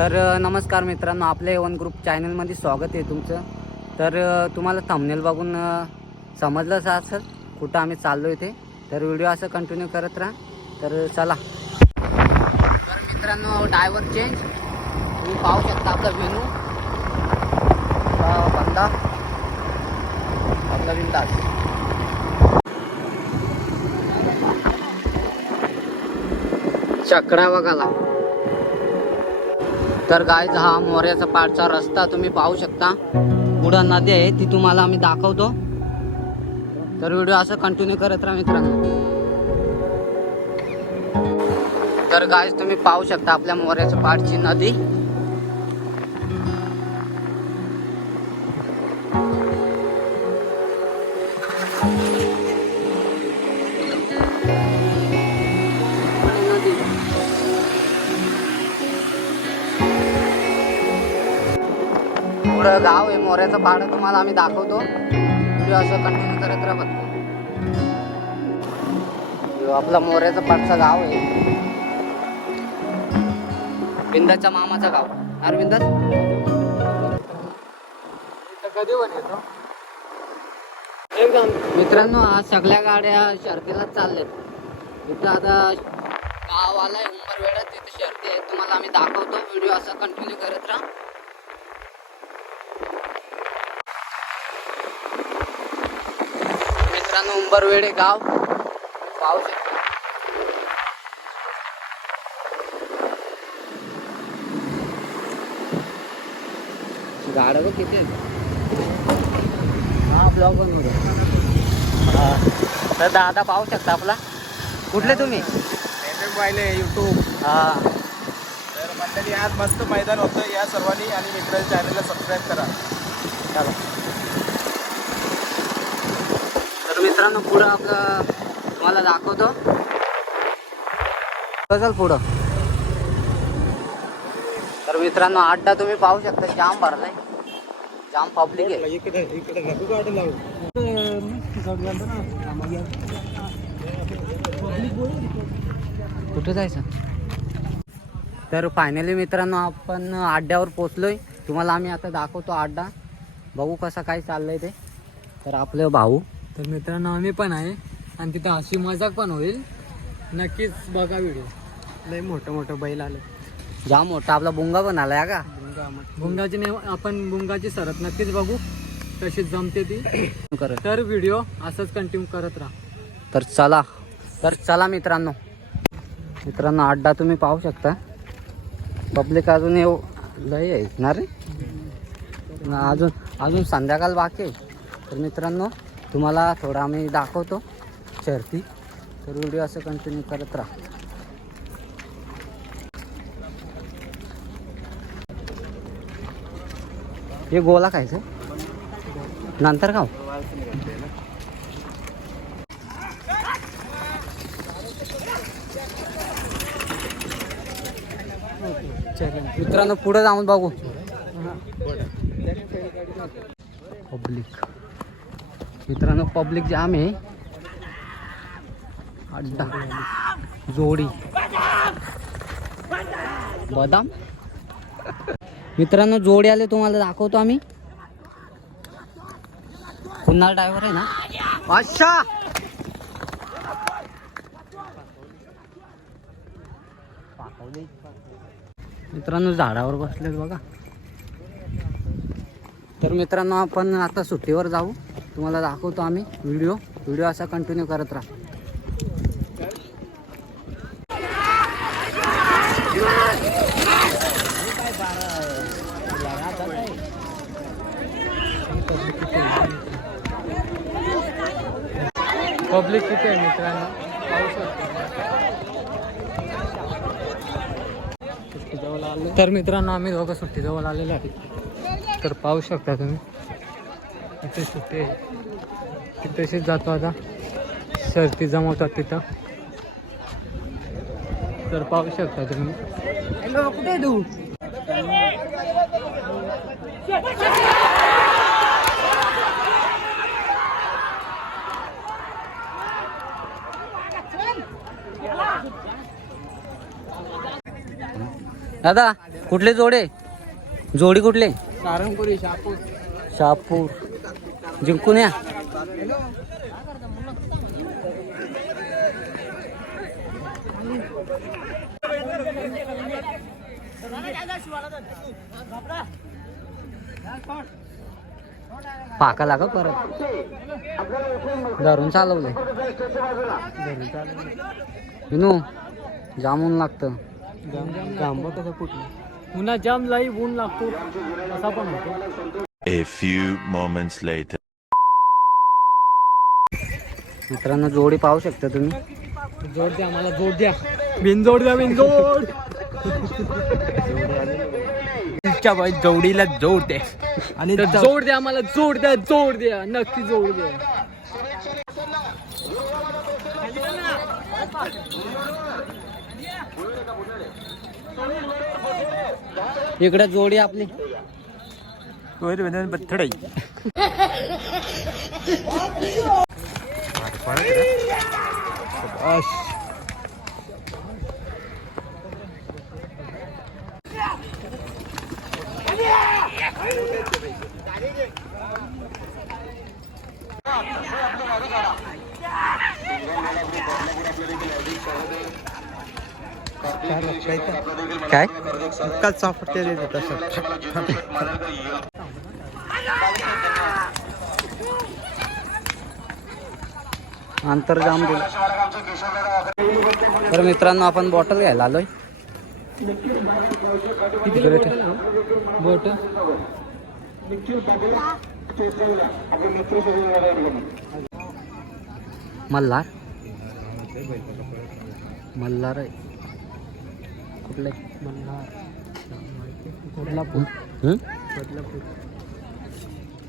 तर नमस्कार मित्रांनो, आपल्या A1 ग्रुप चॅनलमध्ये स्वागत आहे तुमचं. तर तुम्हाला थंबनेल बघून समजलंच असेल कुठं आम्ही चाललो आहे ते. तर व्हिडिओ असं कंटिन्यू करत राहा. तर चला. तर मित्रांनो, डायव्हर चेंज तुम्ही पाहू शकता. आपला वेणू बंदा आपला बिंदास. चकडा बघाला. तर गाईज, हा मोऱ्याचा पाठचा रस्ता तुम्ही पाहू शकता. पुढं नदी आहे, ती तुम्हाला आम्ही दाखवतो. तर व्हिडिओ असं कंटिन्यू करत राहा मित्रांनो. तर गाईज, तुम्ही पाहू शकता आपल्या मोऱ्याच्या पाठची नदी. पुढं गाव आहे मोऱ्याचं पाड, तुम्हाला आम्ही दाखवतो. व्हिडिओ असं कंटिन्यू करत राहा फक्त. आपला मोऱ्याचं पाडचं गाव आहे, बिंदाच्या मामाचं गाव. अरविंदास कधी येतो मित्रांनो. आज सगळ्या गाड्या शर्तीला चालल्यात. इथं आता गाव आलाय उंबरवेढा, तिथे शर्ती आहे, तुम्हाला आम्ही दाखवतो. व्हिडिओ असं कंटिन्यू करत राहा. मित्रांनो, उंबरवेढे गाव पाहू शकता. गाड्या बघ किती आहेत. हा ब्लॉग बनवतो. हा, तर दादा पाहू शकता आपला. कुठले तुम्ही? पाहिले यूट्यूब. हा, तर मंडळी, आज मस्त मैदान होतं. या सर्वांनी आणि मित्राच्या चॅनलला सबस्क्राईब करा. चला. तर मित्रांनो, पुढं आपलं तुम्हाला दाखवतो. चल पुढं. तर मित्रांनो, अड्डा तुम्ही पाहू शकता, जाम भरलाय, जाम पब्लिक आहे. कुठे जायचं? तर फायनली मित्रांनो, आपण अड्ड्यावर पोचलोय. तुम्हाला आम्ही आता दाखवतो अड्डा. बघू कसा काय चाललंय ते. तर आपलं भाऊ. तर मित्रांनो, आम्ही पण आहे आणि तिथं हसी मजाक पण होईल. नक्कीच बघा व्हिडिओ. लय मोठं बैल आलं. जाम मोठा आपला बुंगा पण आलाय का. भुंगाची आपण भुंगाची सरत नक्कीच बघू कशी जमते ती. करत. तर व्हिडिओ असंच कंटिन्यू करत राहा. तर चला मित्रांनो. अड्डा तुम्ही पाहू शकता. पब्लिक अजून लय आहे ना रे. अजून संध्याकाळ बाकी आहे. तर मित्रांनो, तुम्हाला थोडं आम्ही दाखवतो शर्ती. तर व्हिडिओ असं कंटिन्यू करत राहा. हे गोला खायचं नंतर खाऊ. मित्रांनो, पुढे जाऊन बघू. पब्लिक मित्रांनो, पब्लिक जाम आहे. अड्डा जोडी बदाम. मित्रांनो, जोडी आले, तुम्हाला दाखवतो आम्ही. पुन्हा ड्रायव्हर आहे ना. अच्छा, मित्रांनो, झाडावर बसलेत बघा. तर मित्रांनो, आपण आता सुट्टीवर जाऊ. तुम्हाला दाखवतो आम्ही व्हिडिओ असा कंटिन्यू करत राहा. पब्लिक किती आहे मित्रांनो, पाहू शकता. सुट्टीजवळ आले. तर मित्रांनो, आम्ही दोघं सुट्टीजवळ आलेलो आहे. तर पाहू शकता तुम्ही, इथे सुट्टी आहे. तिथेशीच जातो आता. शर्ती जमवतात तिथं. तर पाहू शकता तुम्ही. कुठे तू? दादा कुठले जोडे जोडी कुठले सारंगपुरी शापूर. शापूर जिंकून या. पाका लागा परत धरून चालवलंय. विनू जामून लागतं. जांब कसं फुटलं उन्हा जाम लाई ऊन लागतो असा पण होतो. A few moments later. मित्रांनो जोडी पाहू शकता तुम्ही. जोड द्या मला जोड द्या बिनजोड द्या बिनजोड. बाई जोडीला जोड दे आणि जोड द्या मला जोड द्या नक्की जोड द्या. इकडे जोडी आपली बथडा काय अंतर जाम दिलं. तर मित्रांनो आपण बॉटल घ्यायला आलोय. तिकडे ते बोट मल्हार मल्हार आहे कुठले बदलापूर.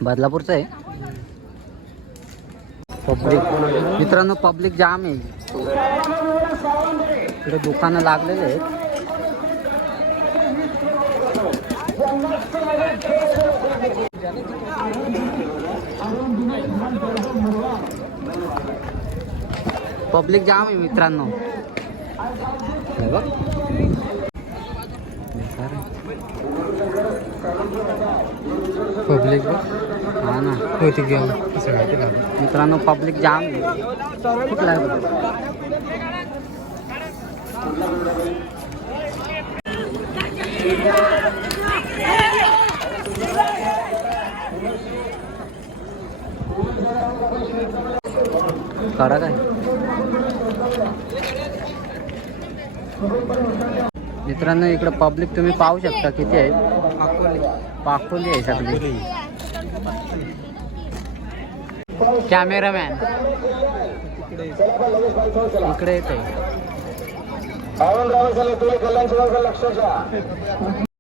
बदलापूरचं आहे. पब्लिक मित्रांनो पब्लिक जाम आहे. इकडे दुकानं लागलेले आहेत. पब्लिक जाम आहे मित्रांनो. हे बघ. पब्लिक हा ना होती गेम मित्रांनो पब्लिक जाम आहे. कुठला आहे बघ. काढा काय मित्रांनो इकडे पब्लिक तुम्ही पाहू शकता किती आहे. पाखोली आहे सगळी. कॅमेरामॅन इकडे येत आहे.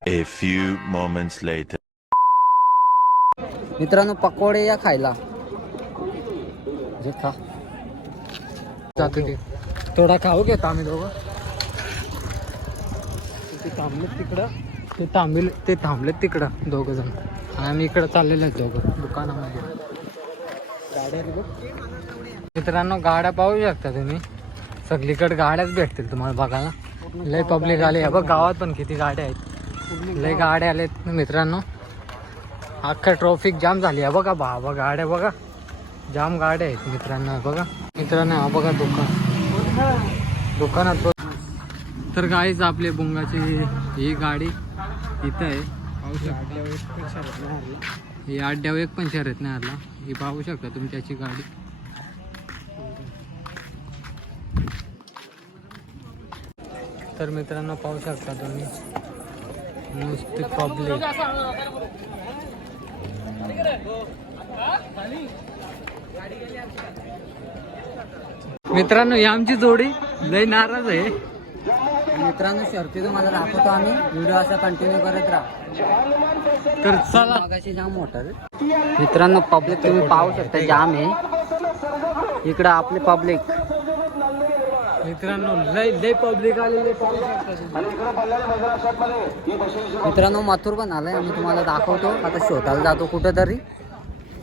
A few moments later. मित्रांनो पकोडे या खायला जे खा. जातो ते थोडा खाऊ घेतो आम्ही दोघं. ते थांबलेत तिकडं दोघं जण आणि आम्ही इकडं चाललेलो आहेत दोघं दुकानामध्ये. गाड्या मित्रांनो गाड्या पाहू शकता तुम्ही. सगळीकडे गाड्याच भेटतील तुम्हाला बघायला. लय पब्लिक आले बघ. गावात पण किती गाड्या आहेत. लय गाड्या आलेत मित्रांनो. अख्खा ट्रॉफिक जाम झाली आहे बघा. बघा गाड्या बघा जाम गाड्या आहेत मित्रांनो. बघा मित्रांनो हा बघा दुकानात बघ. तर गाईच आपले बुंगाची ही गाडी इथं आहे पाहू शकता. ही अड्ड्यावर एक पण शर्यत नाही आला. ही पाहू शकता तुम्ही त्याची गाडी. तर मित्रांनो पाहू शकता तुम्ही नुसती पब्लिक. मित्रांनो ही आमची जोडी लय नाराज आहे. मित्रांनो शर्ती तुम्हाला दाखवतो आम्ही. व्हिडिओ असा कंटिन्यू करत राहा. तर चला. मागाशी जाम मोठा मित्रांनो पब्लिक तुम्ही पाहू शकता जाम आहे. इकडं आपले पब्लिक मित्रांनो लय पब्लिक आलेले. मित्रांनो मथुर पण आलाय. आम्ही तुम्हाला दाखवतो. आता शोधायला जातो कुठं तरी.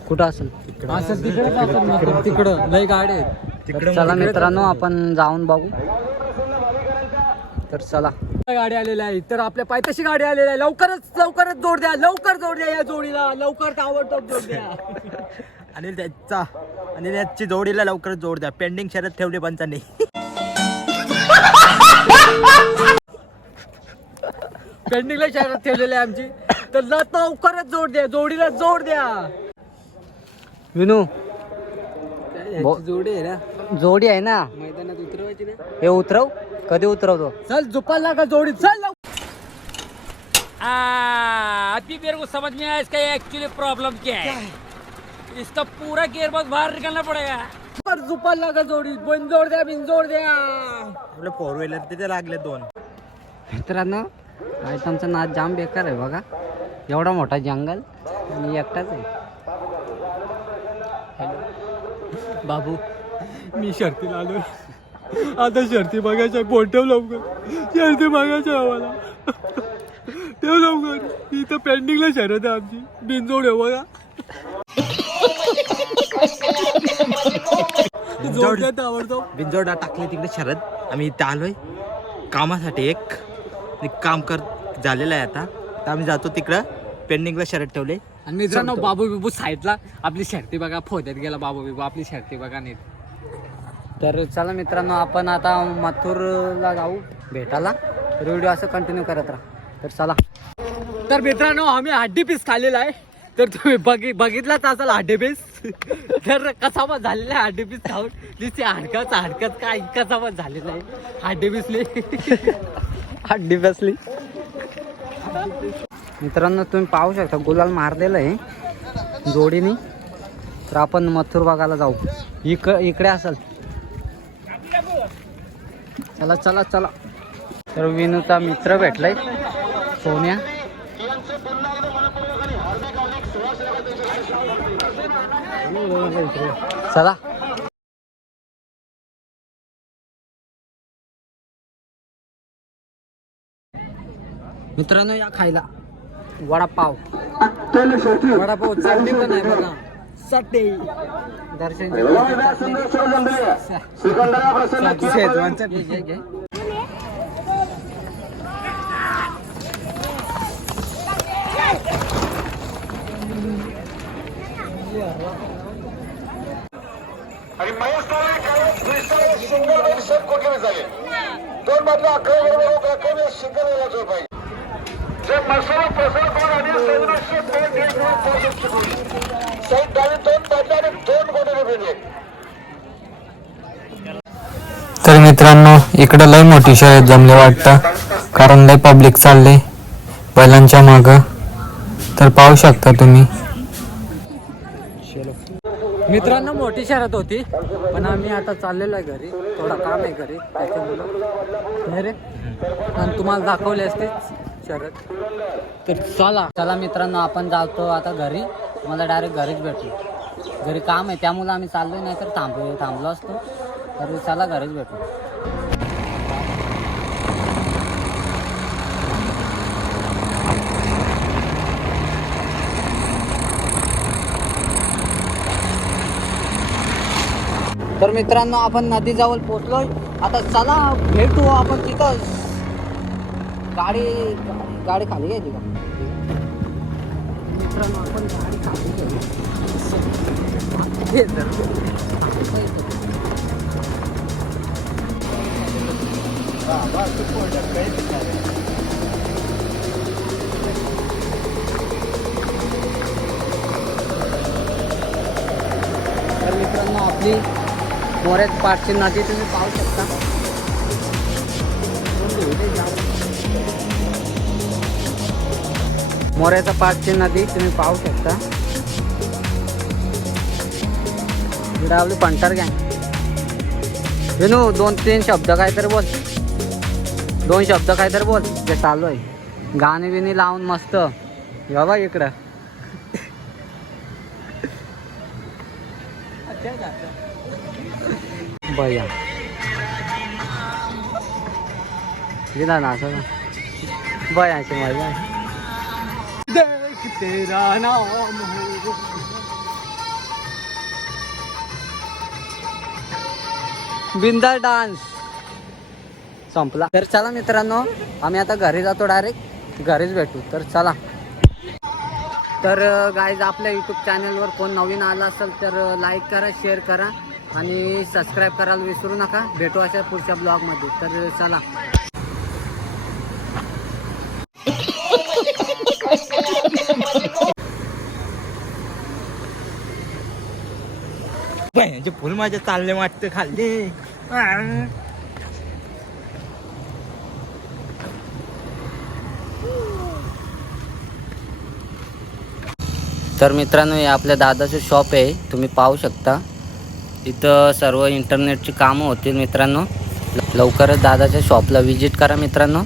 कुठं असेल असं तिकडं लय गाड्या आहेत. चला मित्रांनो आपण जाऊन बघू. तर चला. गाडी आलेली आहे तर आपल्या पायथ्याशी गाडी आलेली आहे. लवकरच जोड द्या, लवकर जोड द्या या जोडीला, लवकर ताबडतोब जोड द्या. आणि त्याची जोडीला लवकरच जोड द्या. पेंडिंग शर्यत ठेवली पंचांनी. पेंडिंगला शहरात ठेवलेली आहे आमची, तर लवकरच जोड द्या, जोडीला जोड द्या. विनू जोडी आहे ना, जोडी आहे ना, मैदानात उतरवायची ना. हे उतरव. कधी उतरवतो? चल झुपायला का जोडी, चल अभी मेरे को समझ में आया इसका एक्चुअली प्रॉब्लम क्या है. इसका पूरा गियर बॉक्स बाहर निकलना पड़ेगा. लवकर झुपायला का जोडी, बिनजोड द्या. आपलं 4 व्हीलर तिथे लागले 2. मित्रांनो आयटमचा नाद जाम बेकार आहे बघा. एवढा मोठा जंगल आणि एकटाच आहे. बाबू मी शर्तीला आलोय, आता शर्ती बघायच्या. फोन ठेव लवकर, शर्ती बघायच्या आम्हाला. ठेव लवकर, इथं पेंडिंगला शर्यत आहे आमची. बिनजोड आहे बघा. आवडतो बिंजोडा टाकले तिकडे शरद. आम्ही इथे आलोय कामासाठी. एक काम झालेलं आहे आता आम्ही जातो तिकडं. पेंडिंगला शर्यत ठेवले. आणि मित्रांनो बाबू बिबू साईडला, आपली शर्ती बघा. फोद्यात गेला बाबू बिबू, आपली शर्ती बघा नीट. तर चला मित्रांनो आपण आता मथुरला जाऊ भेटायला. तर व्हिडिओ असं कंटिन्यू करत राहा. तर चला. तर मित्रांनो आम्ही हड्डी पीस खाल्लेला आहे. तर तुम्ही बघितलाच असाल हड्डी पीस. तर कसाबत झालेला आहे हड्डी पीस खाऊन. नुसती हाडकाच काय कसाबत झालेला आहे हड्डी पीसली. हड्डी बसली. मित्रांनो तुम्ही पाहू शकता गुलाल मारलेलं आहे जोडीने. तर आपण मथुर बघायला जाऊ. इकडे असेल. चला. तर विनूचा मित्र भेटलाय सोन्या. चला. मित्रांनो या खायला वडापाव चटणी पण आहे बघा. चटणी दर्शन आणि महेश सुंदर कोटी झाले. 2 बाजूला 11 शिकवलेला जो पाहिजे. जे मसाला प्रसार करून आणि 17 डावी 2 बाजूला आणि 2 कोटी रुपये. तर मित्रांनो इकडे लय मोठी शर्यत जमले वाटतं, कारण लय पब्लिक चालले बैलांच्या माग. तर पाहू शकता तुम्ही. मित्रांनो मोठी शर्यत होती, पण आम्ही आता चाललेलो आहे घरी. थोडा काम आहे घरी त्याच्यामुळे रे. आणि तुम्हाला दाखवले असते शर्यत. तर चला मित्रांनो आपण जातो आता घरी. मला डायरेक्ट घरीच भेटू. घरी काम आहे त्यामुळे आम्ही चाललोय, नाही तर थांबलो असतो. तर चला घरीच भेटू. तर मित्रांनो आपण नदीजवळ पोचलोय. आता चला भेटू आपण तिथं. गाडी खाली घ्यायची का मित्रांनो? आपण गाडी खाली घेऊ. तर मित्रांनो आपली मोऱ्यात पाठची नदी तुम्ही पाहू शकता. मोऱ्याचा पाठची नदी तुम्ही पाहू शकता. इकडे आपली पंटर गँग. विनू 2-3 शब्द काहीतरी बोल. 2 शब्द काहीतरी बोल. जे चालू आहे गाणी बिणी लावून मस्त. बघा इकडं बया गेला ना असं बयाची मजा. तेरा नाम बिंदा डान्स. संपला. तर चला मित्रांनो, आम्ही आता घरी जातो, डायरेक्ट घरीच भेटू. तर चला. तर गाईज आपल्या यूट्यूब चॅनलवर कोण नवीन आला असेल तर लाईक करा, शेअर करा आणि सबस्क्राईब करायला विसरू नका. भेटू अशा पुढच्या ब्लॉगमध्ये. तर चला. बहिणीचे फुल माझ्या चालले वाटतं खाल्ले. तर मित्रांनो, हे आपल्या दादाचं शॉप आहे, तुम्ही पाहू शकता. इथं सर्व इंटरनेटची कामं होतील मित्रांनो. लवकरच दादाच्या शॉपला व्हिजिट करा मित्रांनो.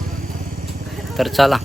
तर चला.